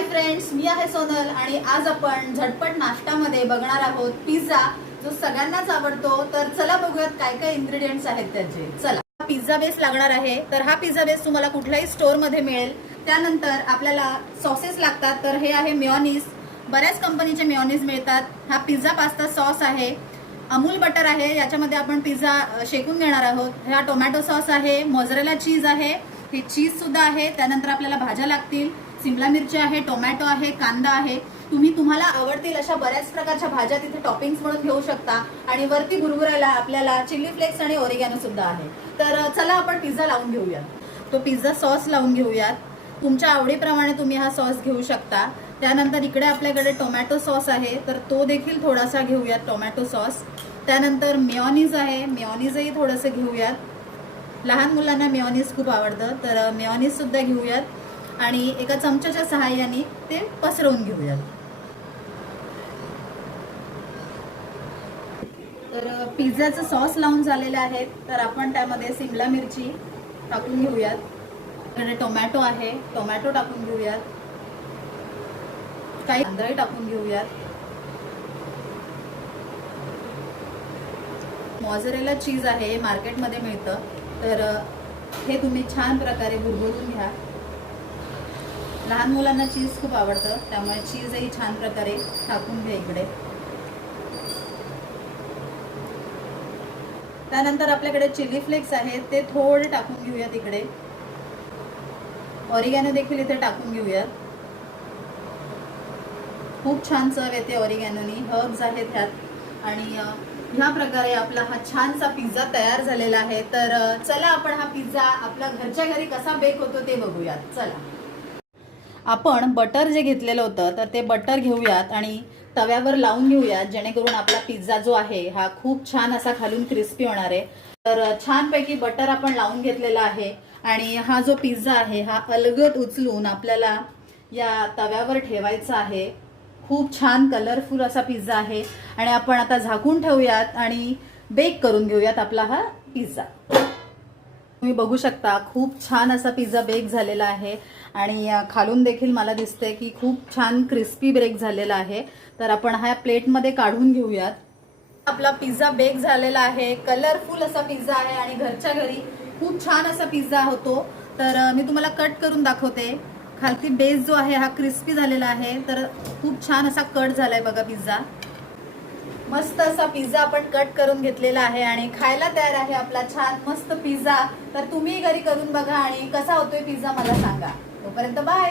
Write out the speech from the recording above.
Hi friends, मी आहे सोनल आणि आज आपण झटपट नाश्त्यामध्ये बघणार आहोत पिझ्झा, जो सगळ्यांनाच आवडतो। तर चला बघूयात काय काय इन्ग्रेडियंट्स आहेत त्याचे। चला, पिझ्झा बेस लागणार आहे। तर हा पिझ्झा बेस तुम्हाला कुठल्याही स्टोर मध्ये मिळेल। त्यानंतर आपल्याला सॉसेस लागतात। तर हे आहे मेयोनीज, बऱ्याच कंपनीचे मेयोनीज मिळतात। हा पिझ्झा पास्ता सॉस आहे, अमूल बटर आहे, याच्यामध्ये आपण पिझ्झा शेकून घेणार आहोत। हा टोमॅटो सॉस आहे, मोझरेला चीज आहे, हे चीज सुद्धा आहे। त्यानंतर आपल्याला भाज्या लागतील, शिमला मिरची आहे, टोमॅटो आहे, कांदा आहे। तुम्ही तुम्हाला आवडतील अशा बऱ्याच प्रकारच्या भाज्या तिथे टॉपिंग्स म्हणून घेऊ शकता। आणि वरती भुरभुरायला आपल्याला चिली फ्लेक्स आणि ओरिगॅनो सुद्धा आहे। तर चला आपण पिझ्झा लावून घेऊयात। तो पिझ्झा सॉस लावून घेऊयात। तुमच्या आवडीप्रमाणे तुम्ही हा सॉस घेऊ शकता। त्यानंतर इकडे आपल्याकडे टोमॅटो सॉस आहे, तर तो देखील थोडासा घेऊयात, टोमॅटो सॉस। त्यानंतर मेयोनीज आहे, मेयोनीजही थोडंसं घेऊयात। लहान मुलांना मेयोनीज खूप आवडतं, तर मेयोनीज सुद्धा घेऊयात आणि एका चमच्याच्या सहाय्याने ते पसरवून घेऊयात। तर पिझ्झाचं सॉस लावून झालेलं आहे, तर आपण त्यामध्ये शिमला मिरची टाकून घेऊयात। इकडे टोमॅटो आहे, टोमॅटो टाकून घेऊयात। काही कांदाही टाकून घेऊयात। मोझरेला चीज आहे, मार्केटमध्ये मिळतं, तर हे तुम्ही छान प्रकारे भुरभुरून घ्या। लहान मुलांना चीज खूप आवडतं, त्यामुळे चीजही छान प्रकारे टाकून घ्या इकडे। त्यानंतर आपल्याकडे चिली फ्लेक्स आहेत, ते थोडे टाकून घेऊयात इकडे। ऑरिगॅनो देखील इथे टाकून घेऊयात। खूप छान चव येते ऑरिगॅनोनी, हर्ब्स आहेत ह्यात। आणि ह्या प्रकारे आपला हा छानसा पिझ्झा तयार झालेला आहे। तर चला आपण हा पिझ्झा आपल्या घरच्या घरी कसा बेक होतो ते बघूयात। चला, आपण बटर जे घेतलेलं होतं, तर ते बटर घेऊयात आणि तव्यावर लावून घेऊयात, जेणेकरून आपला पिझ्झा जो आहे हा खूप छान असा खालून क्रिस्पी होणार आहे। तर छानपैकी बटर आपण लावून घेतलेला आहे आणि हा जो पिझ्झा आहे हा अलगद उचलून आपल्याला या तव्यावर ठेवायचा आहे। खूप छान कलरफुल असा पिझ्झा आहे आणि आपण आता झाकून ठेवूयात आणि बेक करून घेऊयात आपला हा पिझ्झा। तुम्ही बघू शकता खूप छान असा पिझ्झा बेक झालेला आहे आणि खालून देखील मला दिसतंय की खूप छान क्रिस्पी बेक झालेला आहे। तर आपण हा प्लेटमध्ये काढून घेऊयात। आपला पिझ्झा बेक झालेला आहे, कलरफुल असा पिझ्झा आहे आणि घरच्या घरी खूप छान असा पिझ्झा होतो। तर मी तुम्हाला कट करून दाखवते। खालती बेस जो आहे हा क्रिस्पी झालेला आहे, तर खूप छान असा कट झालाय बघा पिझ्झा। मस्त असा पिझ्झा आपण कट करून घेतलेला आहे आणि खायला तयार आहे आपला छान मस्त पिझ्झा। तर तुम्ही घरी करून बघा आणि कसा होतोय पिझ्झा मला सांगा। तोपर्यंत बाय।